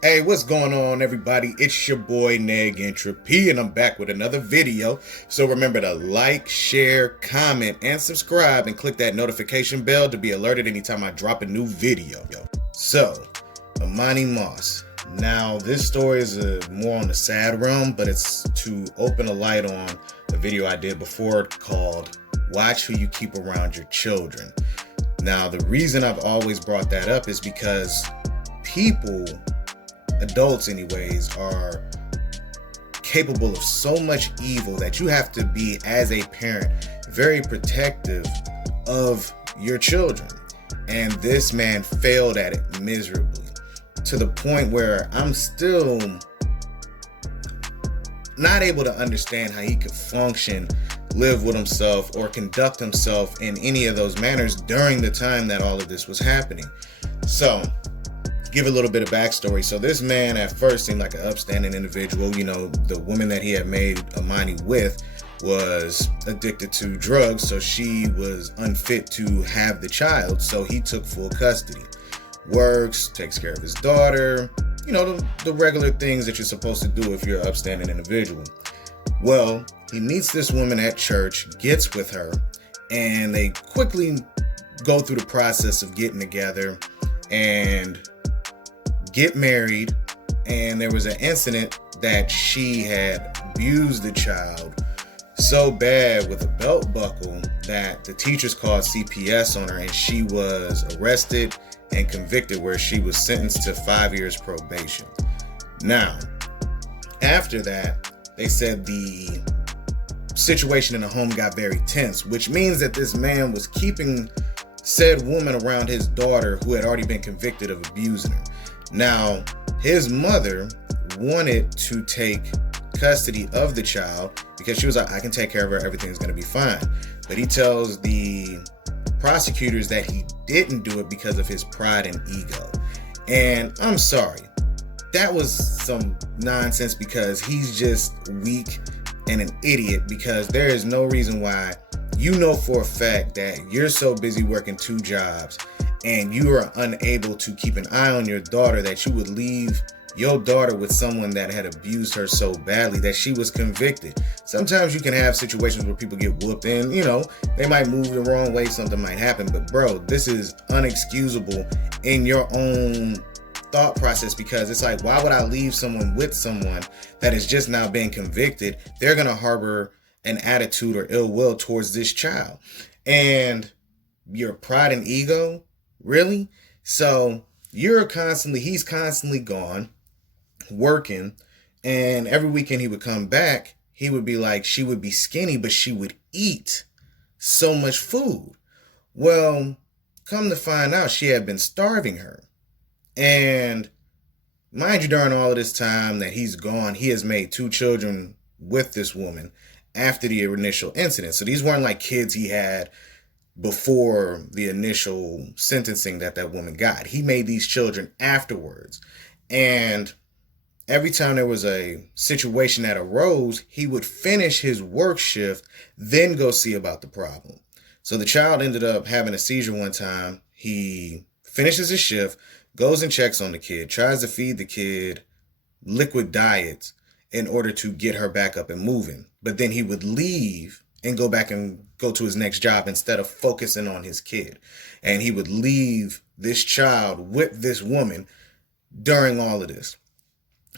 Hey, what's going on, everybody? It's your boy Neg Entropy, and I'm back with another video. So remember to like, share, comment, and subscribe, and click that notification bell to be alerted anytime I drop a new video. So, Emani Moss. Now, this story is more on the sad realm, but it's to open a light on a video I did before called "Watch Who You Keep Around Your Children." Now, the reason I've always brought that up is because people, adults anyways, are capable of so much evil that you have to be, as a parent, very protective of your children. And this man failed at it miserably, to the point where I'm still not able to understand how he could function, live with himself, or conduct himself in any of those manners during the time that all of this was happening. So, give a little bit of backstory. So this man at first seemed like an upstanding individual. You know, the woman that he had made Emani with was addicted to drugs, so she was unfit to have the child, so he took full custody. Works, takes care of his daughter, you know, the regular things that you're supposed to do if you're an upstanding individual. Well, he meets this woman at church, gets with her, and they quickly go through the process of getting together and get married. And there was an incident that she had abused the child so bad with a belt buckle that the teachers called CPS on her, and she was arrested and convicted, where she was sentenced to 5 years probation. Now, after that, they said the situation in the home got very tense, which means that this man was keeping said woman around his daughter, who had already been convicted of abusing her. Now, his mother wanted to take custody of the child because she was like, I can take care of her, everything's going to be fine. But he tells the prosecutors that he didn't do it because of his pride and ego. And I'm sorry, that was some nonsense, because he's just weak and an idiot, because there is no reason why, you know for a fact that you're so busy working 2 jobs and you are unable to keep an eye on your daughter, that you would leave your daughter with someone that had abused her so badly that she was convicted. Sometimes you can have situations where people get whooped and, you know, they might move the wrong way, something might happen. But bro, this is unexcusable in your own thought process, because it's like, why would I leave someone with someone that is just now being convicted? They're going to harbor an attitude or ill will towards this child. And your pride and ego, really? So he's constantly gone working, and every weekend he would come back, he would be like, she would be skinny, but she would eat so much food. Well, come to find out, she had been starving her. And mind you, during all of this time that he's gone, he has made 2 children with this woman after the initial incident. So these weren't like kids he had before the initial sentencing that woman got. He made these children afterwards. And every time there was a situation that arose, he would finish his work shift, then go see about the problem. So the child ended up having a seizure one time. He finishes his shift, goes and checks on the kid, tries to feed the kid liquid diets in order to get her back up and moving. But then he would leave and go back and go to his next job instead of focusing on his kid. And he would leave this child with this woman during all of this.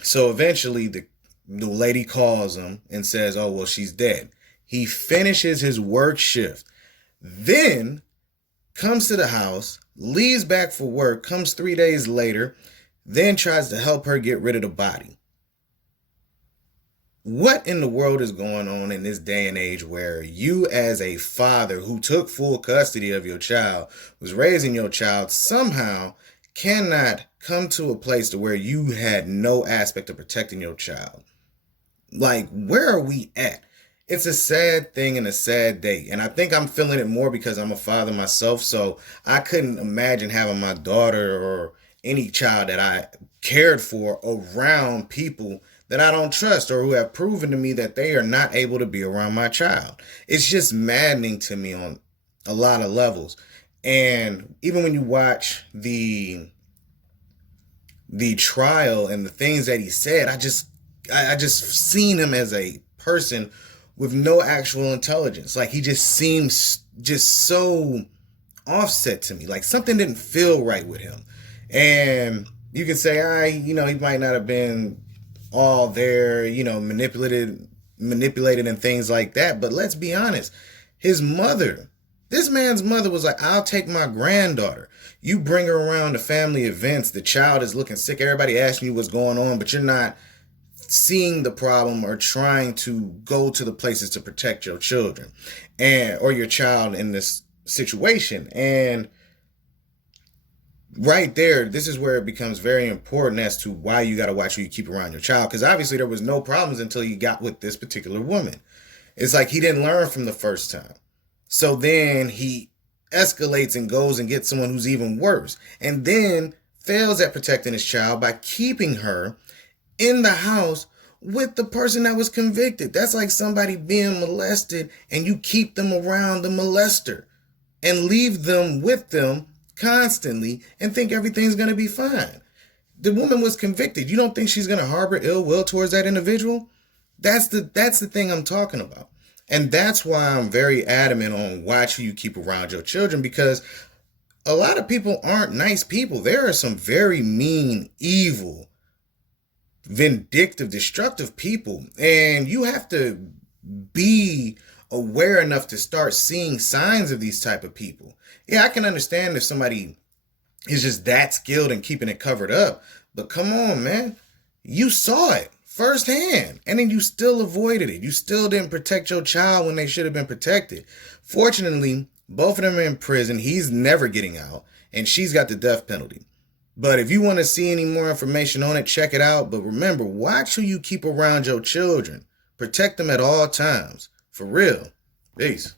So eventually the lady calls him and says, oh, well, she's dead. He finishes his work shift, then comes to the house, leaves back for work, comes 3 days later, then tries to help her get rid of the body. What in the world is going on in this day and age where you, as a father who took full custody of your child, was raising your child, somehow cannot come to a place to where you had no aspect of protecting your child? Like, where are we at? It's a sad thing and a sad day. And I think I'm feeling it more because I'm a father myself. So I couldn't imagine having my daughter or any child that I cared for around people that I don't trust, or who have proven to me that they are not able to be around my child. It's just maddening to me on a lot of levels. And even when you watch the the trial and the things that he said, I just seen him as a person with no actual intelligence. Like, he just seems just so offset to me. Like, something didn't feel right with him. And you can say, he might not have been all there, manipulated and things like that. But let's be honest, this man's mother was like, I'll take my granddaughter. You bring her around to family events, the child is looking sick, everybody asking you what's going on, but you're not seeing the problem or trying to go to the places to protect your children or your child in this situation. And right there, this is where it becomes very important as to why you got to watch who you keep around your child. Because obviously there was no problems until you got with this particular woman. It's like he didn't learn from the first time. So then he escalates and goes and gets someone who's even worse. And then fails at protecting his child by keeping her in the house with the person that was convicted. That's like somebody being molested and you keep them around the molester and leave them with them constantly and think everything's going to be fine. The woman was convicted. You don't think she's going to harbor ill will towards that individual? That's the thing I'm talking about. And that's why I'm very adamant on watch who you keep around your children, because a lot of people aren't nice people. There are some very mean, evil, vindictive, destructive people. And you have to be aware enough to start seeing signs of these type of people. Yeah, I can understand if somebody is just that skilled in keeping it covered up. But come on, man. You saw it firsthand, and then you still avoided it. You still didn't protect your child when they should have been protected. Fortunately, both of them are in prison. He's never getting out, and she's got the death penalty. But if you want to see any more information on it, check it out. But remember, watch who you keep around your children. Protect them at all times. For real. Peace.